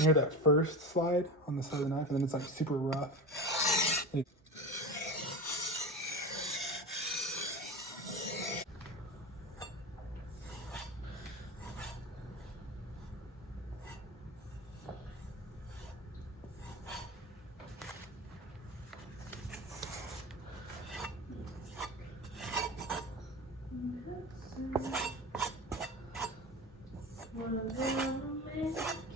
You hear that first slide on the side of the knife, and then it's like super rough. Like, Wanna go on a